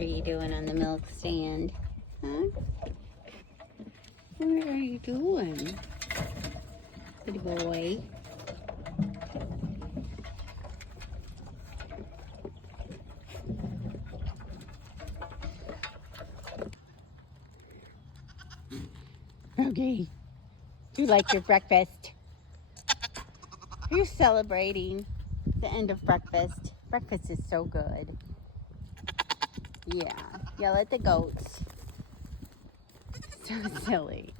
are you doing on the milk stand? Huh? What are you doing? Good boy. Okay. Do you like your breakfast? Are you celebrating the end of breakfast? Breakfast is so good. Yeah. Yell at the goats. So silly.